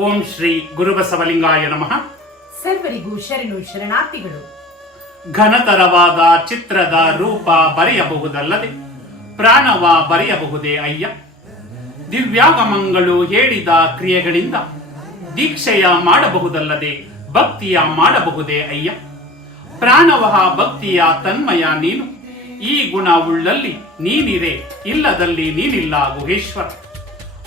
ಓಂ ಶ್ರೀ ಗುರುಬಸವಲಿಂಗಾಯ ನಮಃ. ಸರ್ವರಿಗೂ ಶರಣು ಶರಣಾರ್ಥಿಗಳು. ಘನತರವಾದ ಚಿತ್ರದ ರೂಪ ಬರೆಯಬಹುದಲ್ಲದೆ ಪ್ರಾಣವ ಬರೆಯಬಹುದೇ ಅಯ್ಯ. ದಿವ್ಯಾಗಮಗಳು ಹೇಳಿದ ಕ್ರಿಯೆಗಳಿಂದ ದೀಕ್ಷೆಯ ಮಾಡಬಹುದಲ್ಲದೆ ಭಕ್ತಿಯ ಮಾಡಬಹುದೇ ಅಯ್ಯ. ಪ್ರಾಣವಹ ಭಕ್ತಿಯ ತನ್ಮಯ ನೀನು, ಈ ಗುಣ ಉಳ್ಳಲ್ಲಿ ನೀನಿರೆ, ಇಲ್ಲದಲ್ಲಿ ನೀನಿಲ್ಲ ಗುಹೇಶ್ವರ.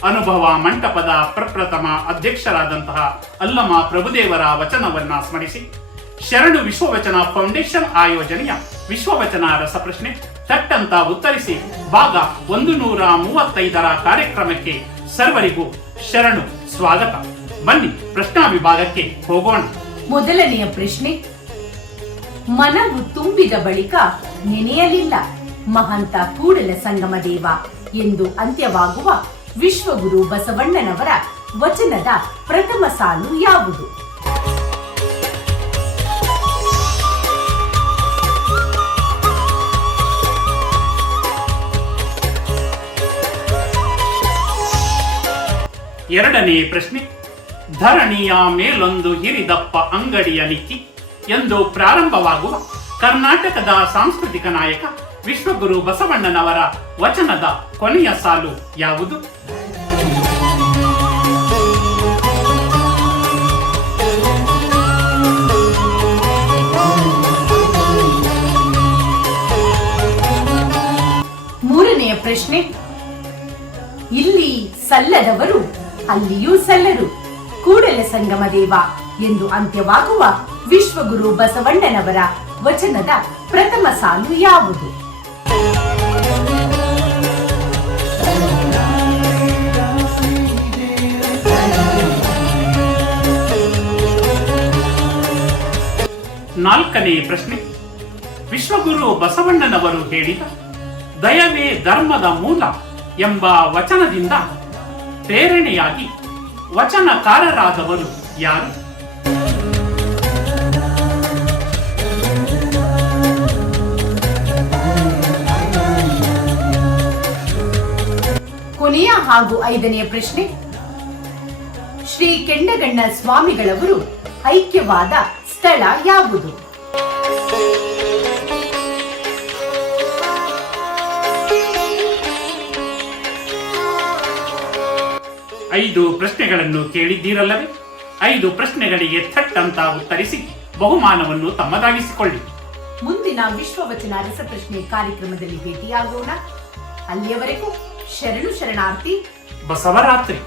ಅನುಭವ ಮಂಟಪದ ಪ್ರಪ್ರಥಮ ಅಧ್ಯಕ್ಷರಾದಂತಹ ಅಲ್ಲಮ ಪ್ರಭುದೇವರ ವಚನವನ್ನ ಸ್ಮರಿಸಿ ಶರಣು ವಿಶ್ವವಚನ ಫೌಂಡೇಶನ್ ಆಯೋಜನೆಯ ವಿಶ್ವವಚನ ರಸಪ್ರಶ್ನೆ ತಟ್ಟಂತ ಉತ್ತರಿಸಿ ಭಾಗ 135 ಕಾರ್ಯಕ್ರಮಕ್ಕೆ ಸರ್ವರಿಗೂ ಶರಣು ಸ್ವಾಗತ. ಬನ್ನಿ ಪ್ರಶ್ನಾ ವಿಭಾಗಕ್ಕೆ ಹೋಗೋಣ. ಮೊದಲನೆಯ ಪ್ರಶ್ನೆ, ಮನವು ತುಂಬಿದ ಬಳಿಕ ನೆನೆಯಲಿಲ್ಲ ಮಹಂತ ಕೂಡಲ ಸಂಗಮ ದೇವ ಎಂದು ಅಂತ್ಯವಾಗುವ ವಿಶ್ವಗುರು ಬಸವಣ್ಣನವರ ವಚನದ ಪ್ರಥಮ ಸಾಲು ಯಾವುದು? ಎರಡನೇ ಪ್ರಶ್ನೆ, ಧರಣಿಯ ಮೇಲೊಂದು ಹಿರಿದಪ್ಪ ಅಂಗಡಿಯ ನಿಕ್ಕಿ ಎಂದು ಪ್ರಾರಂಭವಾಗುವ ಕರ್ನಾಟಕದ ಸಾಂಸ್ಕೃತಿಕ ನಾಯಕ ವಿಶ್ವಗುರು ಬಸವಣ್ಣನವರ ವಚನದ ಕೊನೆಯ ಸಾಲು ಯಾವುದು? ಮೂರನೆಯ ಪ್ರಶ್ನೆ, ಇಲ್ಲಿ ಸಲ್ಲದವರು ಅಲ್ಲಿಯೂ ಸಲ್ಲರು ಕೂಡಲ ಸಂಗಮ ದೇವ ಎಂದು ಅಂತ್ಯವಾಗುವ ವಿಶ್ವಗುರು ಬಸವಣ್ಣನವರ ವಚನದ ಪ್ರಥಮ ಸಾಲು ಯಾವುದು? ನಾಲ್ಕನೇ ಪ್ರಶ್ನೆ, ವಿಶ್ವಗುರು ಬಸವಣ್ಣನವರು ಹೇಳಿದ ದಯವೇ ಧರ್ಮದ ಮೂಲ ಎಂಬ ವಚನದಿಂದ ಪ್ರೇರಣೆಯಾಗಿ ವಚನಕಾರರಾದವರು ಯಾರು? ಕೊನೆಯ ಹಾಗೂ ಐದನೆಯ ಪ್ರಶ್ನೆ, ಶ್ರೀ ಕೆಂಡಗಣ್ಣ ಸ್ವಾಮಿಗಳವರು ಐಕ್ಯವಾದ ಸ್ಥಳ ಯಾವುದು? ಐದು ಪ್ರಶ್ನೆಗಳನ್ನು ಕೇಳಿದ್ದೀರಲ್ಲವೇ? 5 ಪ್ರಶ್ನೆಗಳಿಗೆ ಥಟ್ಟಂತ ಉತ್ತರಿಸಿ ಬಹುಮಾನವನ್ನು ತಮ್ಮದಾಗಿಸಿಕೊಳ್ಳಿ. ಮುಂದಿನ ವಿಶ್ವವಚನ ರಸಪ್ರಶ್ನೆ ಕಾರ್ಯಕ್ರಮದಲ್ಲಿ ಭೇಟಿಯಾಗೋಣ. ಅಲ್ಲಿಯವರೆಗೂ ಶರಣು ಶರಣಾರ್ಥಿ. ಬಸವರಾತ್ರಿ.